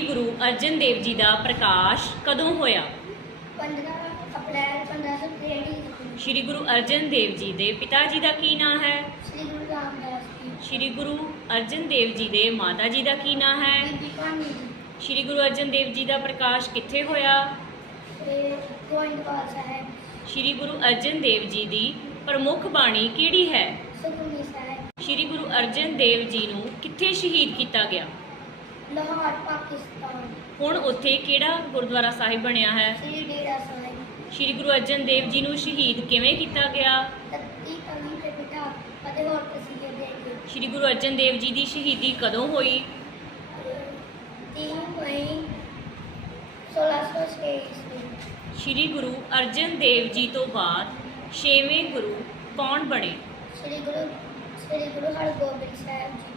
ਗੁਰੂ ਅਰਜਨ ਦੇਵ ਜੀ ਦਾ ਪ੍ਰਕਾਸ਼ ਕਦੋਂ ਹੋਇਆ? 15 ਅਪ੍ਰੈਲ 1563 ਸ੍ਰੀ ਗੁਰੂ ਅਰਜਨ ਦੇਵ ਜੀ ਦੇ ਪਿਤਾ ਜੀ ਦਾ ਕੀ ਨਾਮ ਹੈ? ਸ੍ਰੀ ਗੁਰੂ ਰਾਮਦਾਸ ਜੀ ਸ੍ਰੀ ਗੁਰੂ ਅਰਜਨ ਦੇਵ ਜੀ ਦੇ ਮਾਤਾ ਜੀ ਦਾ ਕੀ ਨਾਮ ਹੈ? ਬੀਬੀ ਭਾਨੀ ਜੀ ਸ੍ਰੀ ਗੁਰੂ ਅਰਜਨ ਦੇਵ ਜੀ ਦਾ ਪ੍ਰਕਾਸ਼ ਕਿੱਥੇ ਹੋਇਆ? ਤੇ ਗੋਇੰਦਵਾਲ ਸਾਹਿਬ ਸ੍ਰੀ ਗੁਰੂ ਅਰਜਨ ਦੇਵ ਜੀ ਦੀ ਪ੍ਰਮੁੱਖ ਬਾਣੀ ਕਿਹੜੀ ਹੈ? ਸੁਖਮਨੀ ਸਾਹਿਬ ਸ੍ਰੀ ਗੁਰੂ ਅਰਜਨ ਦੇਵ ਜੀ ਨੂੰ ਕਿੱਥੇ ਸ਼ਹੀਦ ਕੀਤਾ ਗਿਆ? ਲਾਹੌਰ ਪਾਕਿਸਤਾਨ। ਹੁਣ ਉੱਥੇ ਕਿਹੜਾ ਗੁਰਦੁਆਰਾ ਸਾਹਿਬ ਬਣਿਆ ਹੈ? ਸ੍ਰੀ ਡੇਰਾ ਸਾਹਿਬ। ਸ੍ਰੀ ਗੁਰੂ ਅਰਜਨ ਦੇਵ ਜੀ ਨੂੰ ਸ਼ਹੀਦ ਕਿਵੇਂ ਕੀਤਾ ਗਿਆ? ਤੱਤੀ ਕਵੀ ਤੇ ਪਿਤਾ ਅਤੇ ਹੋਰ ਤਸੀਹੇ ਦੇ ਕੇ। ਸ੍ਰੀ ਗੁਰੂ ਅਰਜਨ ਦੇਵ ਜੀ ਦੀ ਸ਼ਹੀਦੀ ਕਦੋਂ ਹੋਈ? 3 ਮਈ 1606 ਈਸਵੀ। ਸ੍ਰੀ ਗੁਰੂ ਅਰਜਨ ਦੇਵ ਜੀ ਤੋਂ ਬਾਅਦ ਛੇਵੇਂ ਗੁਰੂ ਕੌਣ ਬਣੇ? ਸ੍ਰੀ ਗੁਰੂ ਸ੍ਰੀ ਗੁਰੂ ਹਰਗੋਬਿੰਦ ਸਾਹਿਬ ਜੀ।